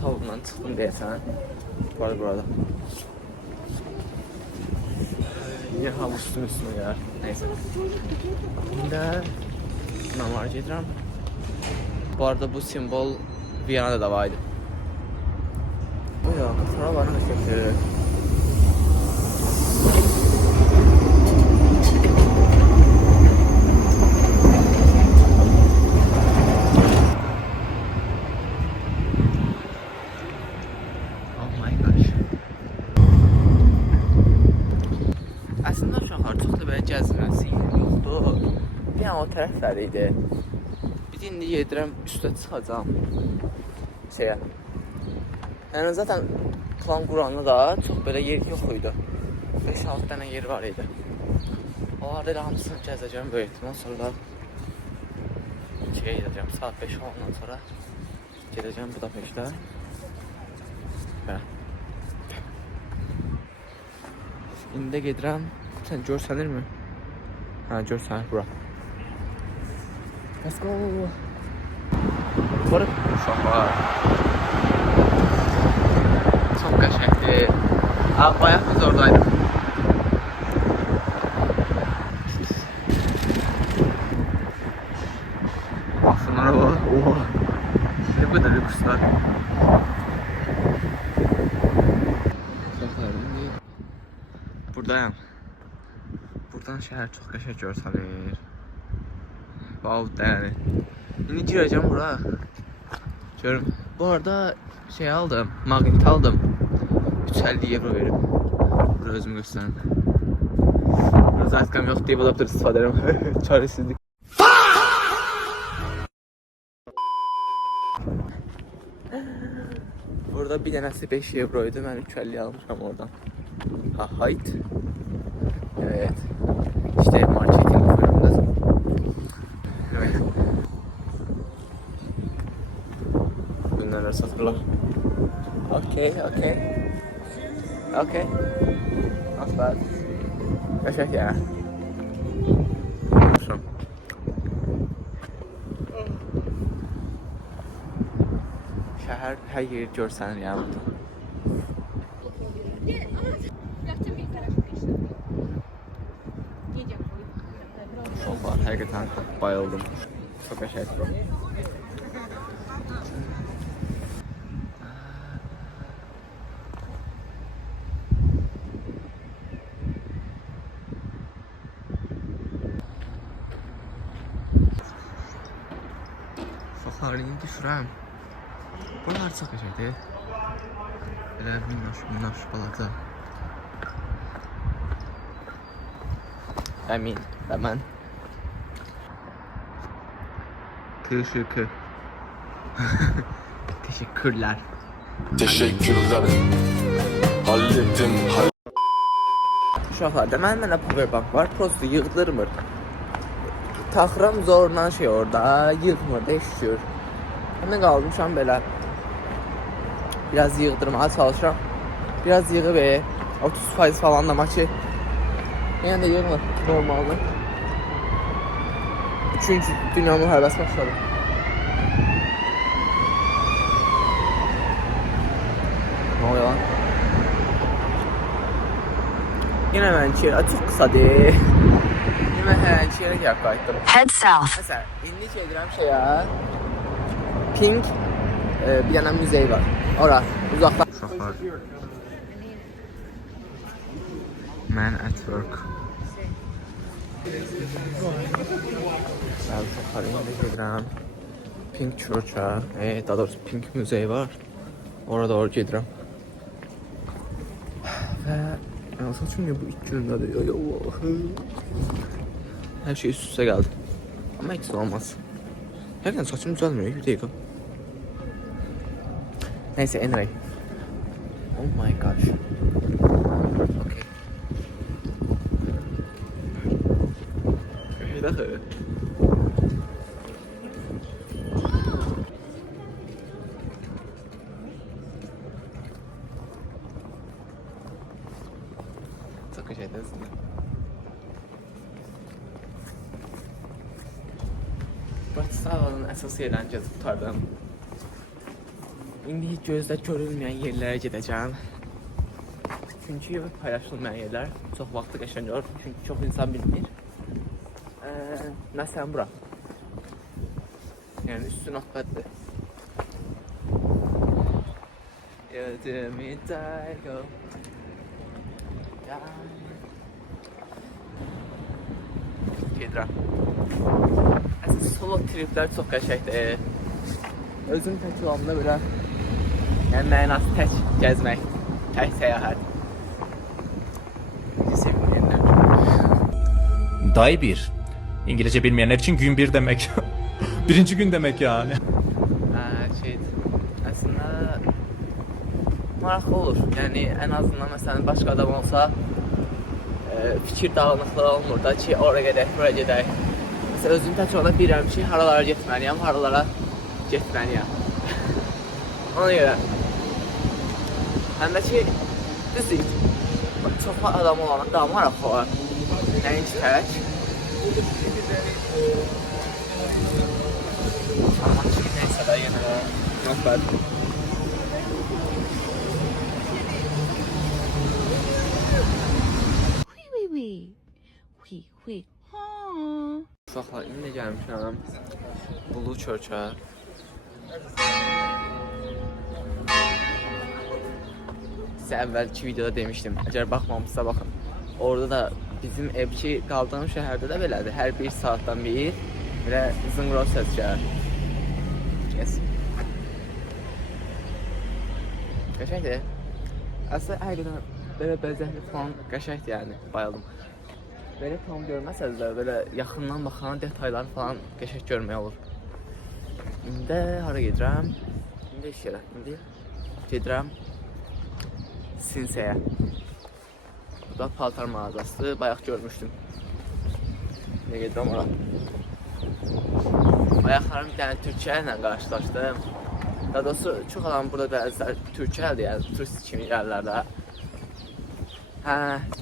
tavukla çıxdım deyəsən. Var burada. Yine hava üstüne ya. Neyse. Şimdi ben var gedirəm. Bu arada bu simbol Viyana'da da vardı. Bu ya, sıralarına da çekilir. Aslında uşaqlar çox da belə gəzməsi yoxdur. Bir an o tərəflər idi. Bir indi gedirəm, üstə çıxacam. Şeyə. Yəni zaten plan quranda da çox belə yer yox idi. 5-6 dənə yer var idi. Onlarda elə hamısını gəzəcəm böyük ehtimal. Sonra şeyə gedəcəm. Saat 5 olandan sonra gedəcəm Budapeştə. Belə. İndi də gedirəm. Sən görsənirmi? Hə, görsənir bura. Let's go. Varıq uşaqlar. Çox qəşəngdir. Bayaq biz oradaydık. Şunlara bak. Oha. Ne kadar lüksler. Uşaqlar, indi buradayım. Buradan şəhər çox qəşəng görsənir. Wow, yani. İndi girəcəm bura. Görüm. Bu arada şey aldım, magnet aldım. 350 euro verib. Bura özümü göstərim. Biraz askam yox deyib adaptör istifadə edirəm. Çaresizlik. Burada bir dənəsi 5 euroydu. Mən 350 almışam oradan. Ha, hayt. Evet. İşte marketing bölümündeyiz. Evet. Ürünler satırlar. Okay. Not bad. Qəşəng ya. Şəhər hər yer görsənir ya burada. Çok var, hakikaten çok bayıldım. Çok qəşəngdir bura. Uşaqlarını düşürəm. Buralar çox qəşəngdir. Belə minnoş balaca. Əmin və mən. Teşekkür. Teşekkürler. Teşekkürler. Hallettim. Uşaqlarda məndə powerbank var, prosto yığdırmır. Taxıram zorla şey orada, yığmır da işləyir. Mən qalmışam belə. Biraz yığdırmağa çalışıram. Biraz yığıb 30% falan da maçı. Yəni də yığmır normalde. 3. Dünya müharibəsi başladı. Ne oluyor lan? Yine mən ki, çox qısadır. Yine hər şeyə gəl qayıtdım. Head south. Məsələn, indi gedirəm şeyə. Pink bir dənə müzey var. Ora, uzaqda. Uşaqlar. Man at work. Bəli, uşaqlar, indi gedirəm. Pink Church-a, daha doğrusu Pink müzeyi var. Orada doğru gedirəm. Və saçım ya bu ilk günümdədir. Ya Allah'ım. Her şey üst üste geldi. Ama eksik olmaz. Herkes saçım düzelmiyor. Bir dakika. Neyse, anyway. Oh my gosh. Okay. Bir dakika. Çok şey dersin. Bratislavanın əsas eğləncəsi tutardım. İndi gözdə görülməyən yerlərə gedəcəm. Çünki paylaşılmayan yerlər çox vaxtı qəşəng olur. Çünki çox insan bilmir. Məsələn bura. Yəni üstü notpaddır. Gedirəm. Əsas solo triplər çox qəşəngdir. Özüm tək olanda belə yəni mənası tək gəzmək, tək səyahət. Sevimliyimlər. Day 1. İngilizce bilmeyenler için gün 1 demek. Birinci gün demek yani. Əslində maraqlı olur. Yəni ən azından məsələn başqa adam olsa fikir dağınıqlığı olmur da ki, oraya gedək, buraya gedək. Məsələn özüm tək olanda bilirəm ki, haralara getməliyəm, haralara getməliyəm. Ona görə həm də ki, düzdür, çox adam olanda daha maraqlı olar. Nəinki tək. Amma ki, neysə də yenə də not bad. Uşaqlar, indi gəlmişəm Blue Church-a. Sizə əvvəlki videoda demişdim, əgər baxmamızsa baxın. Orada da bizim evki qaldığım şəhərdə də belədir. Hər bir saatdan bir belə zınqrov səs gəlir. Yes. Qəşəngdir. Əslində həqiqətən belə bəzəkli falan qəşəngdir yəni, bayıldım. Belə tam görməsəz də belə yaxından baxan detalları falan qəşəng görmək olur. İndi hara gedirəm? İndi iş yerə. İndi gedirəm Sinsəyə. Bu da paltar mağazası. Bayaq görmüşdüm. Ne gedirəm ora. Ayaqlarım bir dənə Türkiyə ilə qarşılaşdım. Daha doğrusu çox adam burada bəzilər Türkiyədir, yəni turist kimi gəlirlər də. Hə,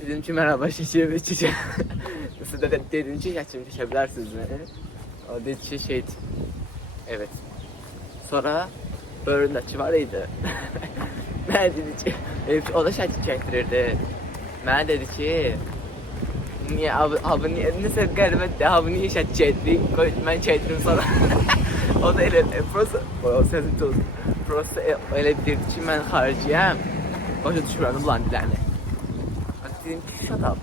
dedim ki merhaba şəkil çəkəcəm. Nasıl dedim ki şəkil çəkə bilərsiniz mi? O dedi ki evet. Sonra böğründəki var idi. Mənə dedi ki, o da şəkil çəkdirirdi. Mənə dedi ki, niye abi niye nəsə qəribədir, abi niye şəkil çəkdirik? Mən çəkdirim sonra. O da elə, səsim çox. Prosta elə bilirdi ki, mən xariciyəm. Başa düşürəm bulan diləni. Dedim ki, shut up.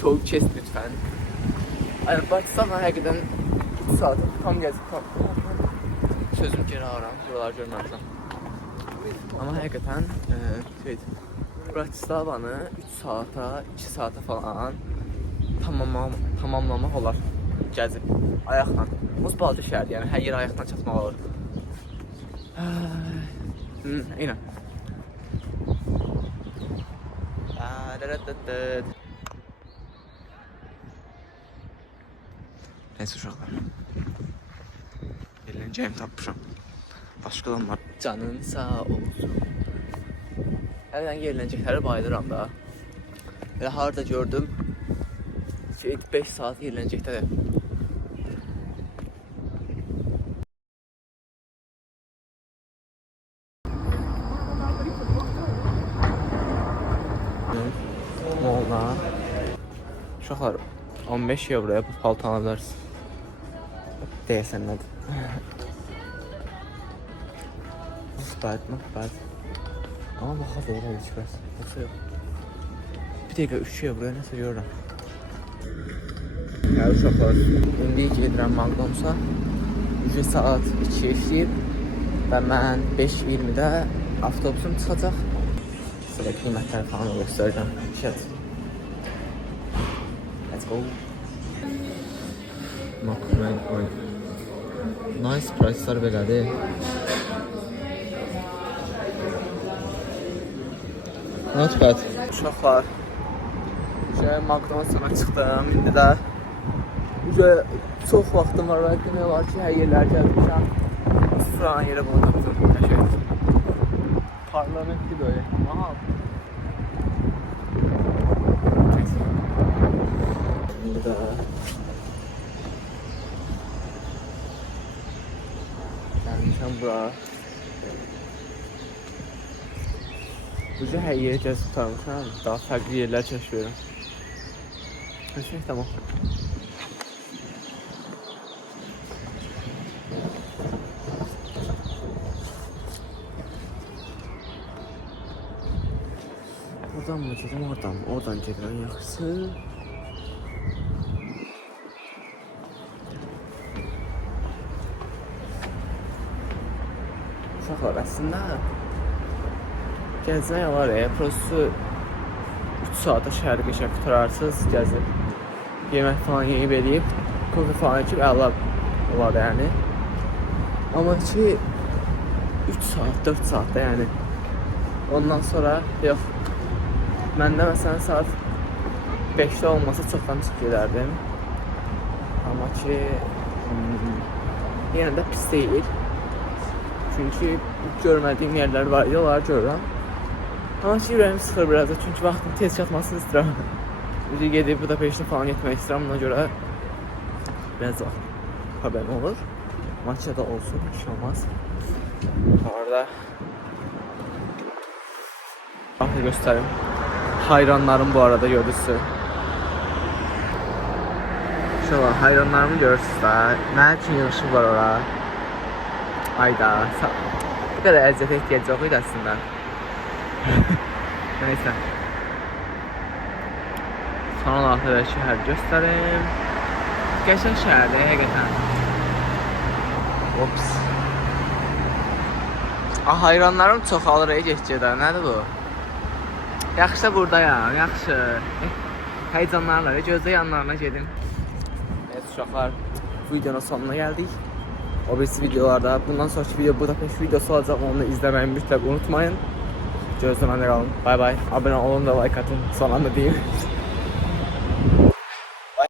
Show chest lütfen. Yani baksana həqiqdən 3 saat tam gəzib tam. Sözüm geri ağıram, buralar görməmişəm. Amma həqiqətən Bratislavanı 3 saata, 2 saata falan tamamlamaq olar gəzib ayaqla. Muz balaca şəhərdir, yəni hər yer ayaqla çatmaq olur. Aynen. Neyse uşaqlar. Yerlənəcəyimi tapmışam. Başqa adamlar canın sağ olsun. Həqiqətən yerlənəcəkləri bayılıram da. Elə harada gördüm 5 saat yerlənəcəkdədir. Molla. Uşaqlar 15 euroya bu palto alabilirsiniz. Deyəsən nədir? Not bad. Amma baxa verir heç bəs. Yoxsa yox. Bir dəqiqə 3 euroya nəsə görürəm. Ya uşaqlar, indi gedirəm McDonald's-a. Saat 2 işləyib və mən 5:20-də avtobusum çıxacaq. Size qiymətləri falan göstərəcəm. Shit. Let's go. Macman oy. Nice price'lar belədir. Not bad. Uşaqlar. McDonald's-a çıxdım. İndi də çox vaxtım var və demək olar ki, hər yerlər gəlmişəm. Sıfıran yerə bunu tapdım. Qəşəng. Parlamentli böyle. Aha. Burada bura. Buca hər yeri gəzib tutarmışam. Daha fərqli yerlər kəşf edirəm. Hər şey tamam. Buradan mı gedim, oradan mı? Oradan gedirəm yaxşısı. Uşaqlar, əslində gəzmək olar prosu 3 saata şəhəri qəşəng qutararsınız, gəzib yemək falan yeyib eləyib, kofe falan içib əla olar yəni. Amma ki 3 saat, 4 saatda yəni. Ondan sonra yox. Məndə məsələn saat 5-də olmasa çoxdan çıxıb gedərdim. Amma ki yenə də pis deyil. Çünki görmədiyim yerlər var, onları görürəm. Amma ki ürəyim sıxır biraz da, çünki vaxtın tez çatmasını istəyirəm. Necə gedib Budapeştə falan getmək istəyirəm, buna görə biraz vaxt habərim olur. Maçada olsun, hiç olmaz. Orada bakı göstərim. Hayranlarım bu arada gördüsü. Şöyle hayranlarımı görürsünüz da. Mənim üçün yığışım var ora. Ayda. Bu kadar əziyyət ehtiyac yox idi aslında. Neyse. Son olarak da şəhər göstərim. Qəşəng şəhərdir həqiqətən. Ops. Hayranlarım çoxalır getcədə. Nədir bu? Yaxşı buradayam, yaxşı. Heyecanlarla gözlə yanlarına gedim. Evet uşaqlar, videonun sonuna gəldik. O birisi videolarda, bundan sonraki video Budapeşt videosu olacaq, onu izləməyi mütləq unutmayın. Gözləmədə qalın. Bay bay. Abunə olun da like atın. Son anda deyim.